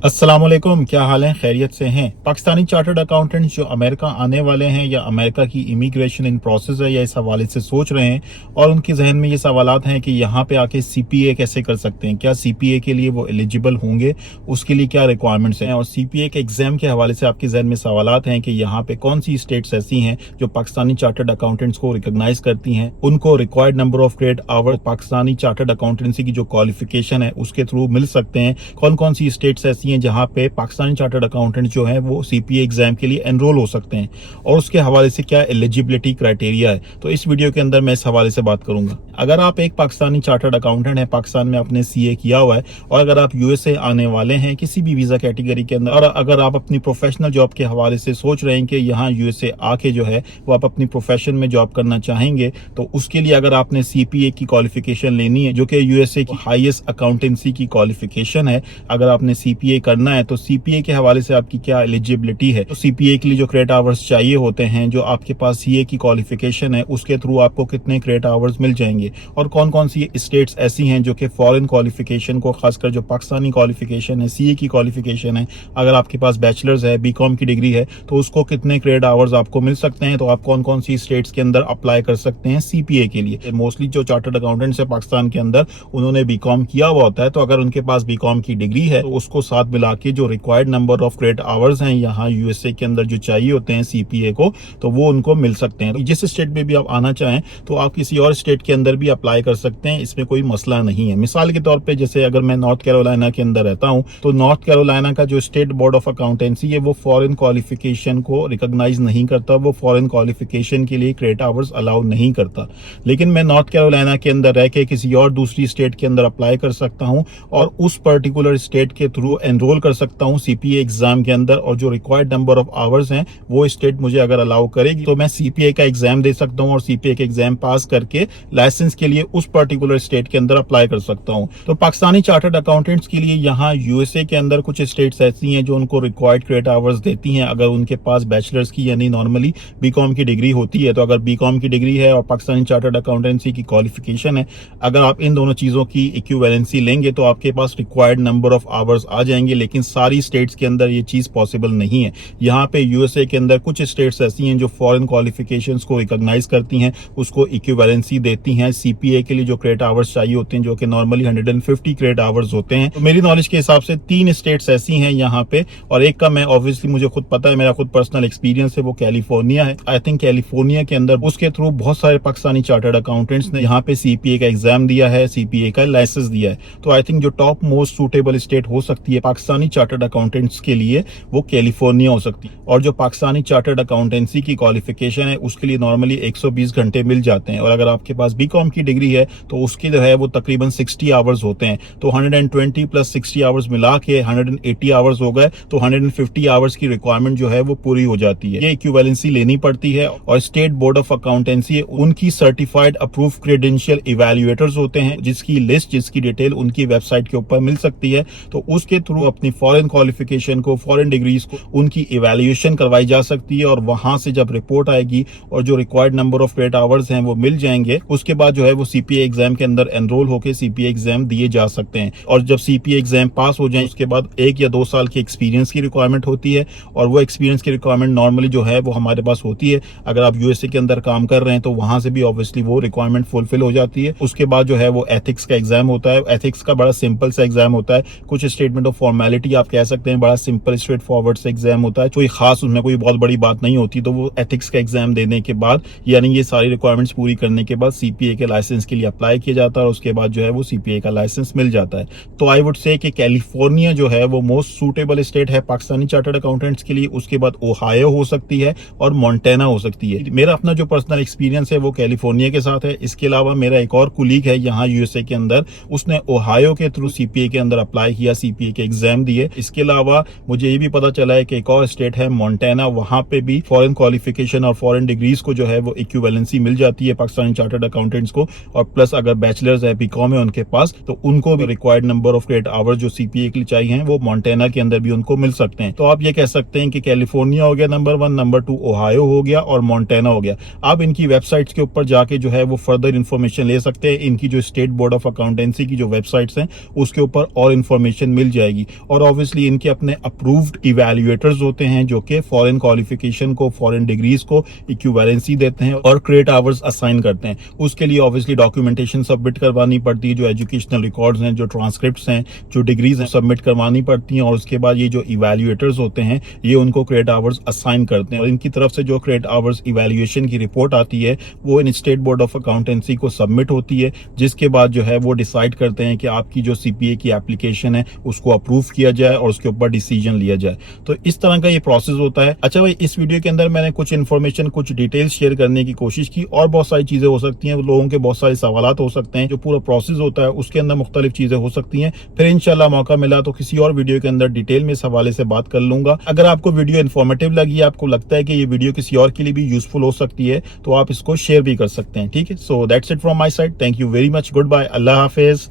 अस्सलाम वालेकुम, क्या हाल है? खैरियत से हैं? पाकिस्तानी चार्टर्ड अकाउंटेंट जो अमेरिका आने वाले हैं या अमेरिका की इमिग्रेशन इन प्रोसेस है या इस हवाले से सोच रहे हैं और उनके जहन में ये सवालात हैं कि यहाँ पे आके सीपीए कैसे कर सकते हैं, क्या सीपीए के लिए वो एलिजिबल होंगे, उसके लिए क्या रिक्वायरमेंट्स हैं, और सीपीए के एग्जाम के हवाले से आपके जहन में सवालात हैं कि यहाँ पे कौन सी स्टेट्स ऐसी हैं जो पाकिस्तानी चार्टर्ड अकाउंटेंट्स को रिकॉग्नाइज करती हैं, उनको required number of credit hour Pakistani chartered accountancy की जो क्वालिफिकेशन है उसके थ्रू मिल सकते हैं, कौन कौन सी स्टेट्स ऐसी हैं जहां पे पाकिस्तानी चार्टर्ड अकाउंटेंट जो है वो सीपीए एग्जाम के लिए एनरोल हो सकते हैं और उसके हवाले से क्या एलिजिबिलिटी क्राइटेरिया है। तो इस वीडियो के अंदर मैं इस हवाले से बात करूंगा। अगर आप एक पाकिस्तानी चार्टर्ड अकाउंटेंट है, पाकिस्तान में आपने सीए किया हुआ है और अगर आप यूएसए आने वाले हैं किसी भी वीजा कैटेगरी के अंदर, और अगर आप अपनी प्रोफेशनल जॉब के हवाले से सोच रहे हैं कि यहाँ यूएसए आके जो है वो आप अपनी प्रोफेशन में जॉब करना चाहेंगे, तो उसके लिए अगर आपने सीपीए की क्वालिफिकेशन लेनी है जो कि यूएसए की हाईएस्ट अकाउंटेंसी की क्वालिफिकेशन है, अगर आपने सीपीए करना है तो सीपीए के हवाले से आपकी क्या एलिजिबिलिटी है। तो सीपीए के लिए जो क्रेडिट आवर्स चाहिए होते हैं, जो आपके पास सीए की क्वालिफिकेशन है उसके थ्रू आपको कितने क्रेडिट आवर्स मिल जाएंगे, और कौन कौन सी स्टेट्स ऐसी हैं जो कि फॉरेन क्वालिफिकेशन को, खासकर जो पाकिस्तानी क्वालिफिकेशन है, सीए की क्वालिफिकेशन है, अगर आपके पास बैचलर्स है, बीकॉम की डिग्री है, तो उसको कितने क्रेडिट आवर्स आपको मिल सकते हैं, तो आप कौन कौन सी स्टेट्स के अंदर अप्लाई कर सकते हैं सीपीए के लिए। मोस्टली जो चार्टर्ड अकाउंटेंट्स है पाकिस्तान के अंदर उन्होंने बीकॉम किया हुआ होता है, तो अगर उनके पास बीकॉम की डिग्री है तो उसको साथ मिला के जो required number of credit hours हैं यहाँ यूएसए के अंदर जो चाहिए होते हैं सीपीए को, तो वो उनको मिल सकते हैं। जिस स्टेट में भी आप आना चाहें तो आप किसी और स्टेट के अंदर भी अप्लाई कर सकते हैं, इसमें कोई मसला नहीं है। मिसाल के तौर पे जैसे अगर मैं नॉर्थ कैरोलिना के अंदर रहता हूं तो नॉर्थ कैरोलिना का जो स्टेट बोर्ड ऑफ अकाउंटेंसी है वो फॉरेन क्वालिफिकेशन को रिकॉग्नाइज नहीं करता, वो फॉरेन क्वालिफिकेशन के लिए क्रेडिट आवर्स अलाउ नहीं करता। लेकिन मैं नॉर्थ कैरोलिना के अंदर रह के किसी और दूसरी स्टेट के अंदर अप्लाई कर सकता हूं और उस पर्टिकुलर स्टेट के थ्रू एनरोल कर सकता हूं सीपीए एग्जाम के अंदर, और जो रिक्वायर्ड नंबर ऑफ आवर्स हैं वो स्टेट मुझे अगर अलाउ करेगी तो मैं सीपीए का एग्जाम दे सकता हूं और सीपीए के एग्जाम पास करके लाइसेंस के लिए उस पर्टिकुलर स्टेट के अंदर अप्लाई कर सकता हूं। तो पाकिस्तानी चार्टर्ड अकाउंटेंट्स के लिए यहाँ यूएसए के अंदर कुछ स्टेट्स ऐसी हैं जो उनको रिक्वायर्ड क्रेडिट आवर्स देती हैं अगर उनके पास बैचलर्स की यानी नॉर्मली बीकॉम की डिग्री होती है। तो अगर बीकॉम की डिग्री है और पाकिस्तानी चार्टर्ड अकाउंटेंसी की क्वालिफिकेशन है, अगर आप इन दोनों चीजों की इक्विवेलेंसी लेंगे तो आपके पास रिक्वायर्ड नंबर ऑफ आवर्स आ जाएंगे। लेकिन सारी स्टेट्स के अंदर ये चीज पॉसिबल नहीं है। यहाँ पे यूएसए के अंदर कुछ स्टेट्स ऐसी हैं जो फॉरेन क्वालिफिकेशंस को रिकॉग्नाइज करती हैं, उसको इक्विवेलेंसी देती हैं। सीपीए के लिए जो क्रेडिट आवर्स चाहिए होते हैं जो कि नॉर्मली 150 क्रेडिट आवर्स होते हैं, तो मेरी नॉलेज के हिसाब से 3 स्टेट्स ऐसी हैं यहाँ पे, और एक का मैं ऑब्वियसली मुझे खुद पता है, मेरा खुद पर्सनल एक्सपीरियंस है, वो कैलिफोर्निया है। आई थिंक कैलिफोर्निया के अंदर उसके थ्रू बहुत सारे पाकिस्तानी चार्टर्ड अकाउंटेंट्स ने यहाँ पे सीपीए का एग्जाम दिया है, सीपीए का लाइसेंस दिया है। तो आई थिंक जो टॉप मोस्ट सूटेबल स्टेट हो सकती है पाकिस्तानी चार्टर्ड अकाउंटेंट्स के लिए वो कैलिफोर्निया हो सकती है। और जो पाकिस्तानी चार्टर्ड अकाउंटेंसी की क्वालिफिकेशन है उसके लिए नॉर्मली 120 घंटे मिल जाते हैं, और अगर आपके पास बीकॉम की डिग्री है तो उसकी जो है वो तकरीबन 60 आवर्स होते हैं। तो 120 प्लस 60 आवर्स मिला के 180 आवर्स हो गए, तो 150 आवर्स की रिक्वायरमेंट जो है वो पूरी हो जाती है। ये इक्विवेलेंसी लेनी पड़ती है, और स्टेट बोर्ड ऑफ अकाउंटेंसी उनकी सर्टिफाइड अप्रूव क्रेडेंशियल इवैल्यूएटर्स होते हैं जिसकी लिस्ट, जिसकी डिटेल उनकी वेबसाइट के ऊपर मिल सकती है। तो उसके थ्रू अपनी फॉरेन क्वालिफिकेशन को, फॉरेन डिग्रीज को, उनकी इवैल्यूएशन करवाई जा सकती है, और वहां से जब रिपोर्ट आएगी और जो required number of credit hours हैं वो मिल जाएंगे, उसके बाद जो है वो सीपीए एग्जाम के अंदर एनरोल होकर सीपीए एग्जाम दिए जा सकते हैं। और जब सीपीए एग्जाम पास हो जाए उसके बाद 1 या 2 साल की एक्सपीरियंस की रिक्वायरमेंट होती है, और वो एक्सपीरियंस की रिक्वायरमेंट नॉर्मली जो है वो हमारे पास होती है। अगर आप यूएसए के अंदर काम कर रहे हैं तो वहां से भी ऑब्वियसली वो रिक्वायरमेंट फुलफिल हो जाती है। उसके बाद जो है वो एथिक्स का एग्जाम होता है। एथिक्स का बड़ा सिंपल सा एग्जाम होता है, कुछ स्टेटमेंट ऑफ फॉर्मेलिटी आप कह सकते हैं, बड़ा सिंपल स्ट्रेट फॉरवर्ड से एग्जाम होता है, कोई खास उसमें कोई बहुत बड़ी बात नहीं होती। तो वो एथिक्स का एग्जाम देने के बाद यानी ये सारी रिक्वायरमेंट्स पूरी करने के बाद सीपीए के लाइसेंस के लिए अप्लाई किया जाता है, और उसके बाद जो है वो सीपीए का लाइसेंस मिल जाता है। तो आई वुड से कि कैलिफोर्निया जो है वो मोस्ट सूटेबल स्टेट है पाकिस्तानी चार्टर्ड अकाउंटेंट्स के लिए। उसके बाद ओहायो हो सकती है और मोंटेना हो सकती है। मेरा अपना जो पर्सनल एक्सपीरियंस है वो कैलिफोर्निया के साथ है। इसके अलावा मेरा एक और कुलीग है यहाँ यूएसए के अंदर, उसने ओहायो के थ्रू सीपीए के अंदर अप्लाई किया, सीपीए के एग्जाम दिए। इसके अलावा मुझे ये भी पता चला है कि एक और स्टेट है मोंटेना, वहां पे भी फॉरेन क्वालिफिकेशन और फॉरेन डिग्रीज को जो है वो इक्विवेलेंसी मिल जाती है पाकिस्तानी चार्टर्ड अकाउंटेंट्स को, और प्लस अगर बैचलर्स है, बीकॉम है उनके पास, तो उनको भी required number of credit hours जो सीपीए के लिए चाहिए हैं वो मोंटेना के अंदर भी उनको मिल सकते हैं। तो आप ये कह सकते हैं कि कैलिफोर्निया हो गया नंबर 1, नंबर 2 ओहायो हो गया और मोंटेना हो गया। आप इनकी वेबसाइट्स के ऊपर जाके जो है वो फर्दर इन्फॉर्मेशन ले सकते हैं। इनकी जो स्टेट बोर्ड ऑफ अकाउंटेंसी की जो वेबसाइट्स हैं उसके ऊपर और इन्फॉर्मेशन मिल जाएगी। और ऑब्वियसली इनके अपने अप्रूव्ड इवैल्यूएटर्स होते हैं जो कि फॉरेन क्वालिफिकेशन को, फॉरेन डिग्रीज को इक्विवेलेंसी देते हैं और क्रेडिट आवर्स असाइन करते हैं। उसके लिए ऑब्वियसली डॉक्यूमेंटेशन सबमिट करवानी पड़ती है, जो एजुकेशनल रिकॉर्ड्स हैं, जो ट्रांसक्रिप्ट्स हैं, जो डिग्रीज हैं, सबमिट करवानी पड़ती हैं। और उसके बाद ये जो इवैल्यूएटर्स होते हैं ये उनको क्रेडिट आवर्स असाइन करते हैं और इनकी तरफ से जो क्रेडिट आवर्स इवैल्यूएशन की रिपोर्ट आती है वो इन स्टेट बोर्ड ऑफ अकाउंटेंसी को सबमिट होती है, जिसके बाद जो है वो डिसाइड करते हैं कि आपकी जो सीपीए की एप्लीकेशन है उसको अप्रूव किया जाए और उसके ऊपर डिसीजन लिया जाए। तो इस तरह का ये प्रोसेस होता है। अच्छा भाई, इस वीडियो के अंदर मैंने कुछ इन्फॉर्मेशन, कुछ डिटेल्स शेयर करने की कोशिश की, और बहुत सारी चीजें हो सकती हैं, लोगों के बहुत सारे सवालात हो सकते हैं, जो पूरा प्रोसेस होता है उसके अंदर मुख्तलिफ चीजें हो सकती हैं। फिर इंशाल्लाह मौका मिला तो किसी और वीडियो के अंदर डिटेल में इस हवाले से बात कर लूंगा। अगर आपको वीडियो इन्फॉर्मेटिव लगी, आपको लगता है कि ये वीडियो किसी और के लिए भी यूजफुल हो सकती है, तो आप इसको शेयर भी कर सकते हैं। ठीक है, so that's it from my side. Thank you very much. Goodbye. Allah Hafiz.